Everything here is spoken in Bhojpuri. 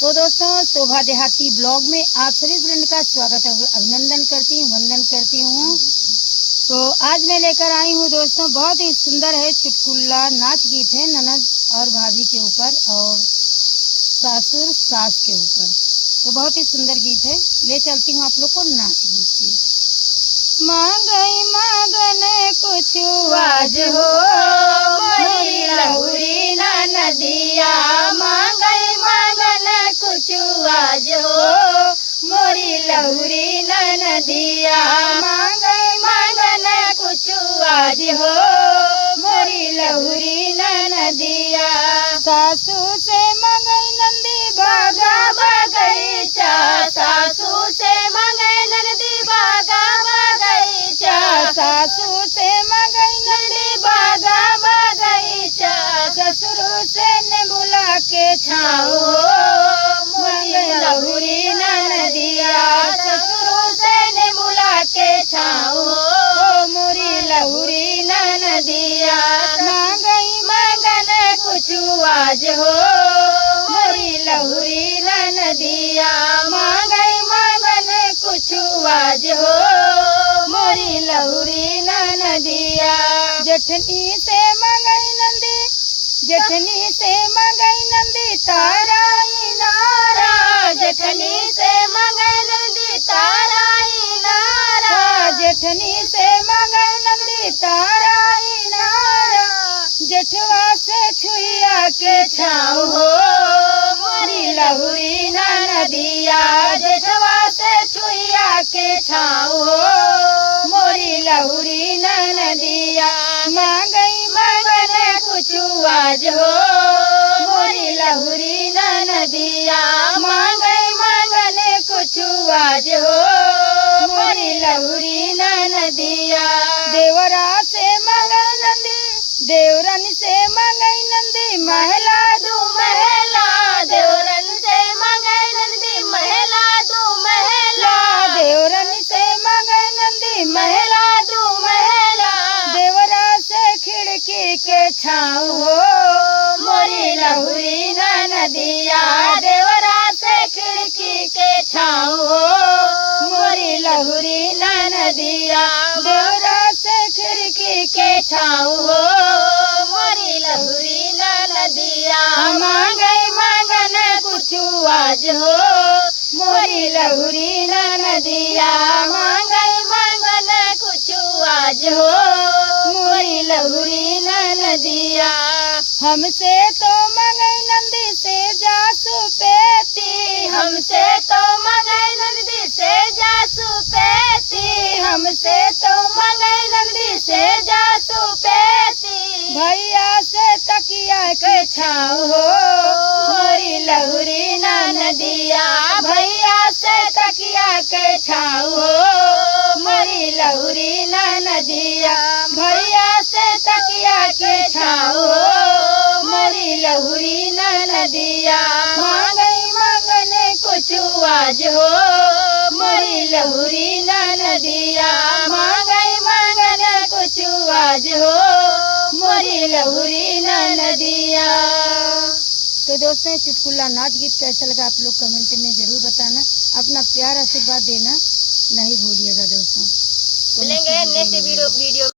तो दोस्तों, शोभा देहाती ब्लॉग में आप सभी फ्रेंड का स्वागत है, अभिनंदन करती हूँ, वंदन करती हूँ। तो आज मैं लेकर आई हूँ दोस्तों, बहुत ही सुंदर है चुटकुला नाच गीत है ननद और भाभी के ऊपर और सासुर सास के ऊपर। तो बहुत ही सुंदर गीत है, ले चलती हूँ आप लोग को नाच गीत से। मांगई मांगन कुछ आज हो मोरी लहुरी ना नदिया, मांगई मांगन कुछ आज हो मोरी लहुरी ना नदिया, मांगई मांगन कुछ आज हो मोरी लहुरी ना नदिया। सासू से मंगई नंदी बागा बगीचा, सासू से मंगई नंदी बागा बगीचा, सासू से मंगई नंदी बागा बगीचा, ससुर से ने बुला के छाओ मोरी लहुरी ना नदिया, ससुर से ने बुला के छाओ मोरी लहुरी ना नदिया। मांगई मांगन कुछ आज हो मोरी लहुरी ना नदिया, मांगई मांगन कुछ आज हो मोरी लहुरी ना नदिया। जेठनी से मंगई नंदी, जेठनी से मंगई नंदी तारा नारा, जेठनी से मंगई नंदी तारा नारा, जेठनी से मंगई नंदी तारा नारा, जेठवा से छुइया के छाओ हो मोरी लहुरी ना नदिया, जेठवा से छुइया के छाओ हो मोरी लहुरी ना नदिया। मांगई मांगन कुछ आज हो मोरी लहुरी ना नदिया, मांगई मांगन कुछ आज हो मोरी लहुरी ना नदिया। देवरा से मंगई नंदी, देवरन से मंगई नंदी महला दू महला, देवरन से मंगई नंदी महला दू महला, देवरन से मंगई नंदी महला दू महला, देवरा से खिड़की के छाँव हो मोरी लहुरी ना नदिया, देवरा से खिड़की के छाँव हो मोरी लहुरी ना नदिया, देवरा से खिड़की के छाँव हो मोरी लहुरी ना नदिया। मांगई मांगन कुछ आज हो मोरी लहुरी ना नदिया, मांगई मांगन कुछ आज हो मोरी लहुरी ना नदिया। हमसे तो मंगई नंदी से जासू पेती, हमसे तो मंगई नंदी से जासू पेती, हमसे तो मंगई नंदी से जासू पेती, भैया से तकिया के छाँव हो मोरी लहुरी ना नदिया, भैया से तकिया के छाँव हो मोरी लहुरी ना नदिया, भैया से तकिया के छाँव हो मोरी लहुरी ना नदिया। मांगई मांगन कुछ आज हो मोरी लहुरी ना नदिया, मांगई मांगन कुछ आज हो मोरी लहुरी ना नदिया। तो दोस्तों, चुटकुला नाच गीत कैसा लगा आप लोग कमेंट में जरूर बताना, अपना प्यार आशीर्वाद देना नहीं भूलिएगा दोस्तों। मिलेंगे नेक्स्ट वीडियो